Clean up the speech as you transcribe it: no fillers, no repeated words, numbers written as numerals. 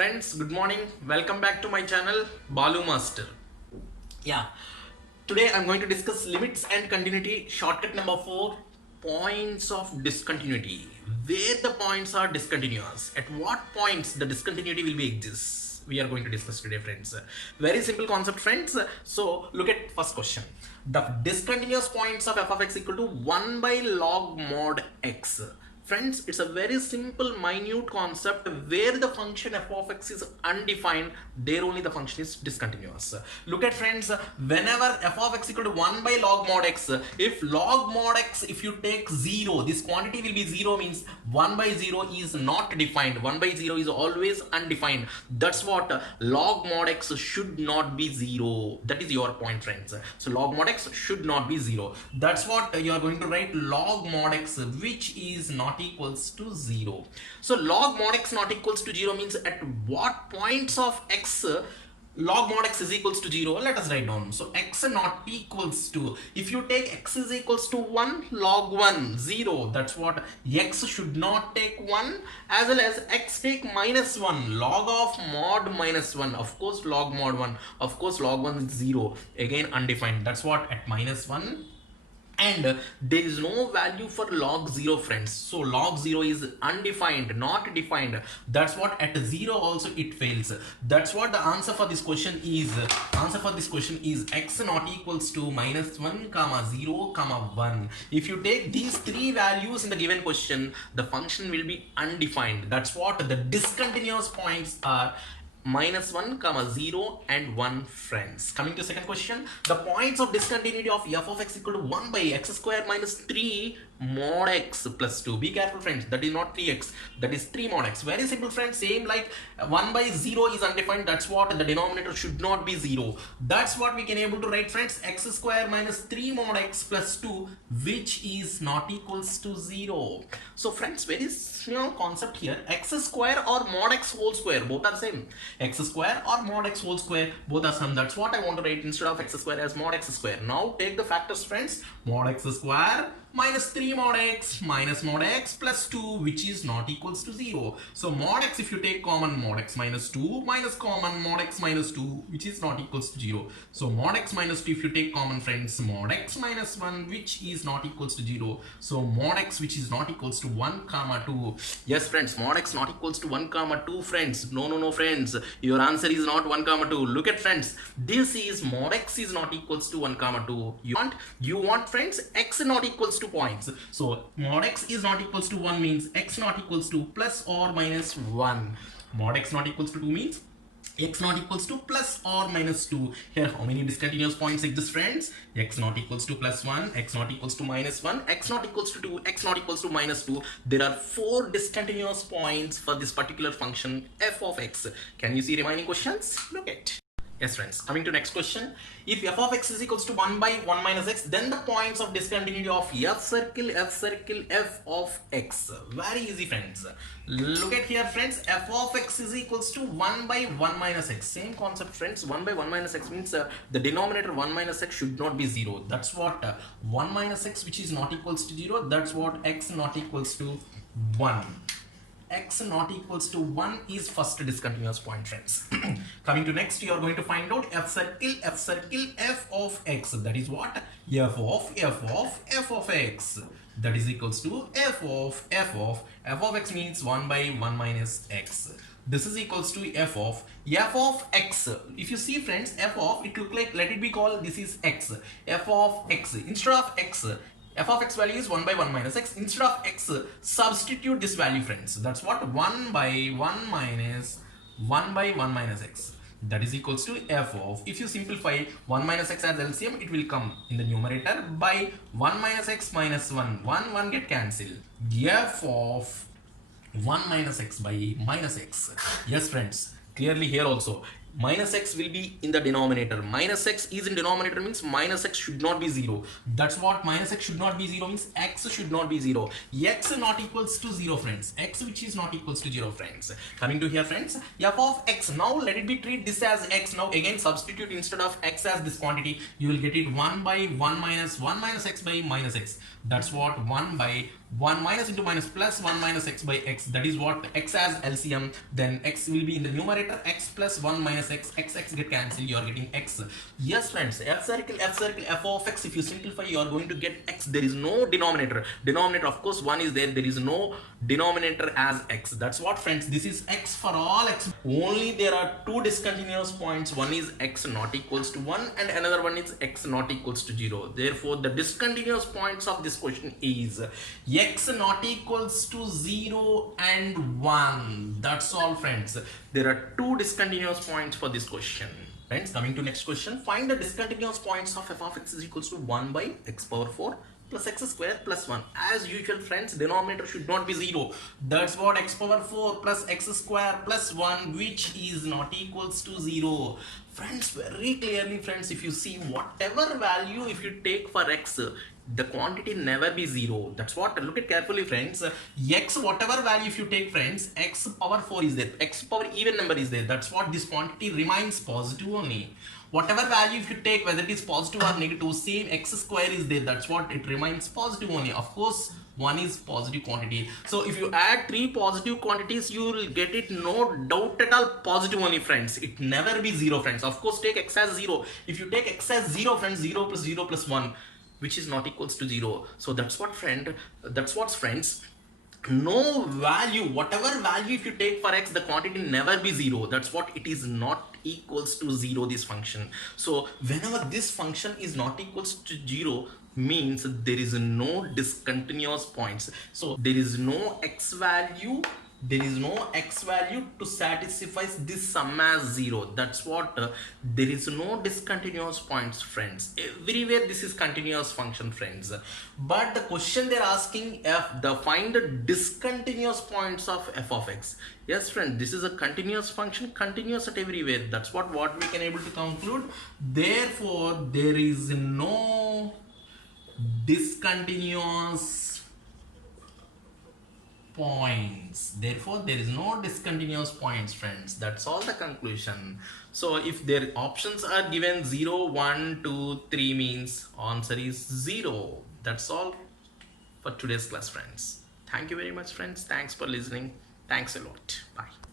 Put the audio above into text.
Friends, good morning. Welcome back to my channel, Balu Master. Yeah, today I'm going to discuss limits and continuity. Shortcut number 4, points of discontinuity. Where the points are discontinuous. At what points the discontinuity will be exists. We are going to discuss today, friends. Very simple concept, friends. So look at first question. The discontinuous points of f of x equal to 1 by log mod x. Friends, it's a very simple minute concept where the function f of x is undefined, there only the function is discontinuous. Look at, friends, whenever f of x equal to 1 by log mod x, if log mod x, if you take 0, this quantity will be 0, means 1 by 0 is not defined, 1 by 0 is always undefined. That's what log mod x should not be 0. That is your point, friends. So log mod x should not be 0. That's what you are going to write, log mod x which is not equals to 0. So log mod x not equals to 0 means at what points of x log mod x is equals to 0. Let us write down. So x not equals to, if you take x is equals to 1, log 1 0, that's what x should not take 1, as well as x take minus 1, log of mod minus 1, of course log mod 1, of course log 1 is 0, again undefined. That's what at minus 1, and there is no value for log 0, friends. So log 0 is undefined, not defined. That's what at 0 also it fails. That's what the answer for this question is. Answer for this question is x not equals to minus 1 comma 0 comma 1. If you take these three values in the given question, the function will be undefined. That's what the discontinuous points are, minus 1 comma 0 and 1, friends. Coming to second question, the points of discontinuity of f of x equal to 1 by x square minus 3 mod x plus 2. Be careful, friends, that is not 3x, that is 3 mod x. Very simple, friends. Same like 1 by 0 is undefined. That's what the denominator should not be 0. That's what we can able to write, friends, x square minus 3 mod x plus 2 which is not equals to 0. So friends, very small concept here, x square or mod x whole square, both are same. X square or mod x whole square, both are same. That's what I want to write instead of x square as mod x square. Now take the factors, friends. Mod x square minus 3 mod x minus mod x plus 2 which is not equals to 0. So mod x, if you take common, mod x minus 2 minus common mod x minus 2 which is not equals to 0. So mod x minus 2, if you take common, friends, mod x minus 1 which is not equals to 0. So mod x which is not equals to 1 comma 2. Yes, friends, mod x not equals to 1 comma 2, friends. No, friends, your answer is not 1 comma 2. Look at, friends, this is mod x is not equals to 1 comma 2. You want, friends, x not equals to points. So mod x is not equals to 1 means x not equals to plus or minus 1. Mod x not equals to 2 means x not equals to plus or minus 2. Here how many discontinuous points exist, friends? X not equals to plus 1, x not equals to minus 1, x not equals to 2, x not equals to minus 2. There are 4 discontinuous points for this particular function f of x. Can you see remaining questions? Look at. Yes, friends, coming to next question. If f of x is equals to 1 by 1 minus x, then the points of discontinuity of f of x. Very easy, friends. Look at here, friends, f of x is equals to 1 by 1 minus x. Same concept, friends. 1 by 1 minus x means the denominator 1 minus x should not be 0. That's what 1 minus x which is not equals to 0. That's what x not equals to 1. X not equals to 1 is first discontinuous point, friends. Coming to next, you are going to find out f f of x. That is what? f of x. That is equals to f of x means 1 by 1 minus x. This is equals to f of x. If you see, friends, f of, it look like, let it be called, this is x. F of x. Instead of x, f of x value is 1 by 1 minus x. Instead of x, substitute this value, friends. That's what? 1 by 1 minus x. That is equals to f of, if you simplify 1 minus x as LCM, it will come in the numerator by 1 minus x minus 1. 1 get cancelled. F of 1 minus x by minus x. Yes, friends, clearly here also minus x will be in the denominator. Minus x is in denominator means minus x should not be 0. That's what minus x should not be 0 means x should not be 0. X not equals to 0, friends. X which is not equals to 0, friends. Coming to here, friends, f of x. Now let it be treat this as x. Now again substitute instead of x as this quantity. You will get it 1 by 1 minus x by minus x. That's what? 1 by 1 minus into minus plus 1 minus x by x, that is what x as LCM, then x will be in the numerator, x plus 1 minus x, x get cancelled, you are getting x. Yes friends, f circle f of x, if you simplify you are going to get x. There is no denominator, of course 1 is there is no denominator as x. That's what friends, this is x for all x. Only there are two discontinuous points, one is x not equals to 1 and another one is x not equals to 0. Therefore the discontinuous points of this question is x not equals to 0 and 1. That's all friends. There are two discontinuous points for this question. Friends, coming to next question, find the discontinuous points of f of x is equals to 1 by x power 4 plus x square plus 1. As usual friends, denominator should not be 0. That's what x power 4 plus x square plus 1, which is not equals to 0. Friends, very clearly friends, if you see whatever value if you take for x, the quantity never be 0. That's what, look at carefully friends, x whatever value if you take friends, x power 4 is there, x power even number is there, that's what this quantity remains positive only. Whatever value if you take, whether it is positive or negative, same x square is there, that's what it remains positive only. Of course 1 is positive quantity, so if you add 3 positive quantities you will get it, no doubt at all, positive only friends. It never be 0 friends. Of course take x as 0. If you take x as 0 friends, 0 plus 1, which is not equals to 0. So that's what friends, no value, whatever value if you take for x, the quantity never be 0. That's what it is not equals to 0, this function. So whenever this function is not equals to 0 means there is no discontinuous points. So there is no x value to satisfy this sum as 0. That's what there is no discontinuous points friends. Everywhere this is continuous function friends, but the question they're asking find the discontinuous points of f of x. Yes friend, this is a continuous function, continuous at everywhere. That's what we can able to conclude. Therefore there is no discontinuous points. Therefore there is no discontinuous points friends. That's all the conclusion. So if their options are given 0 1 2 3 means answer is 0. That's all for today's class friends. Thank you very much friends. Thanks for listening. Thanks a lot. Bye.